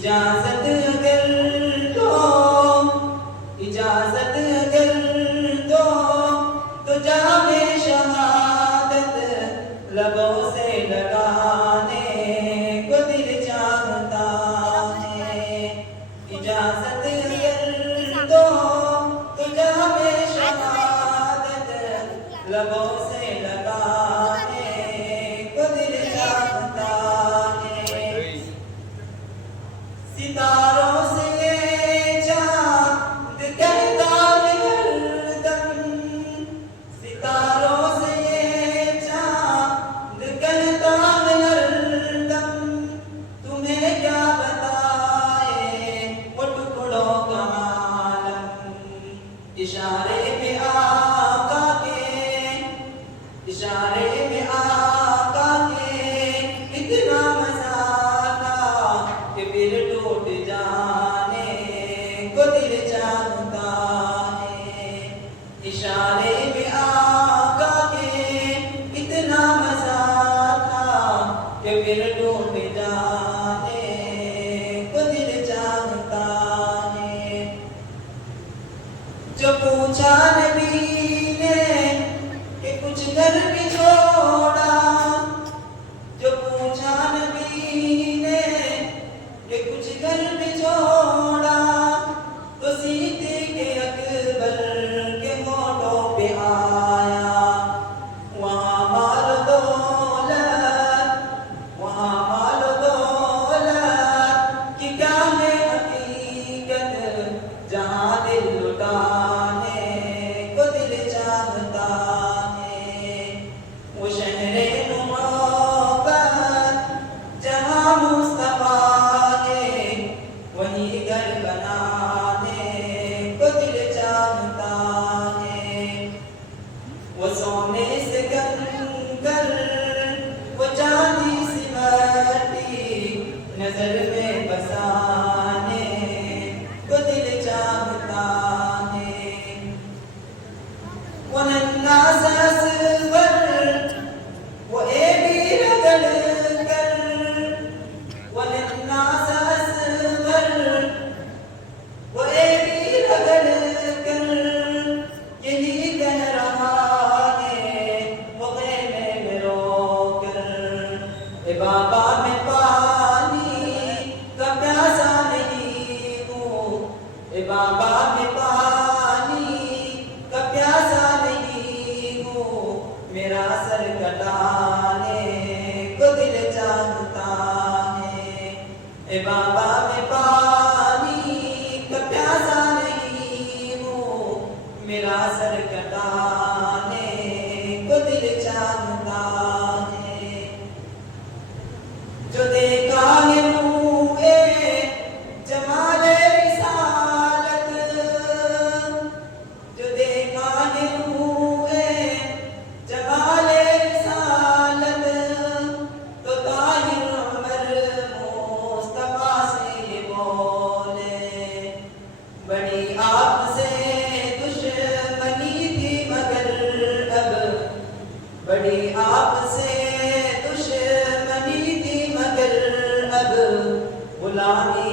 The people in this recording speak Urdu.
اجازت اگر دو، اجازت اگر دو تو جام شہادت لبوں سے لگانے کو دل چاہتا ہے۔ اجازت اگر دو تو جام شہادت لبوں سے لگانے کو دل چاہتا ہے۔ ستاروں سے یہ چاند کہتا ہے ہر دم، ستاروں سے یہ چاند کہتا ہے ہر دم، تمہیں کیا بتائے وہ ٹکڑوں کا عالم۔ اشارے میں آقا کے، اشارے میں آقا کے اتنا مزہ تھا کہ پھر ٹوٹ جانے کو دل چاہتا ہے۔ اشارے میں آقا کے اتنا مزہ تھا کہ پھر ٹوٹ جانے کو دل چاہتا ہے۔ جو پوچھا نبی نے کہ کچھ گھر بھی چھوڑا، جو پوچھا نبی نے کہ کچھ گھر بھی چھوڑا، تو صدیق اکبر کے ہونٹوں پہ آیا وہاں مال و دولت، وہاں مال و دولت کی کیا ہے حقیقت، جہاں دل لٹانے کو دل چاہتا ہے۔ وہ شہر محبت جہاں مصطفیٰ ہے، وہیں گھر بنانے کو دل چاہتا ہے۔ وہ سونے سے کنکر، وہ چاندی سی مٹی نظر میں بسانے کو دل چاہتا ہے۔ وہ ننھا سا اصغر، وہ ایڑی رگڑ کر، وہ ننھا سا اصغر، وہ ایڑی رگڑ کر یہی کہہ رہا ہے وہ خیمے میں رو کر، اے بابا میں پانی کا پیاسا نہیں ہوں، اے بابا میں پانی کا پیاسا نہیں ہوں، میرا سر کٹانے کو دل چاہتا ہے۔ اے بابا میں پانی کا پیاسا نہیں ہوں، میرا سر کٹانے کو دل چاہتا ہے۔ جو دیکھا ہے روئے جمال رسالت، جو دیکھا ہے روئے جمال رسالت، تو طاہر عمر مصطفیٰ سے یہ بولے، بڑی آپ سے دشمنی تھی مگر اب، بڑی آپ سے دشمنی تھی مگر اب غلامی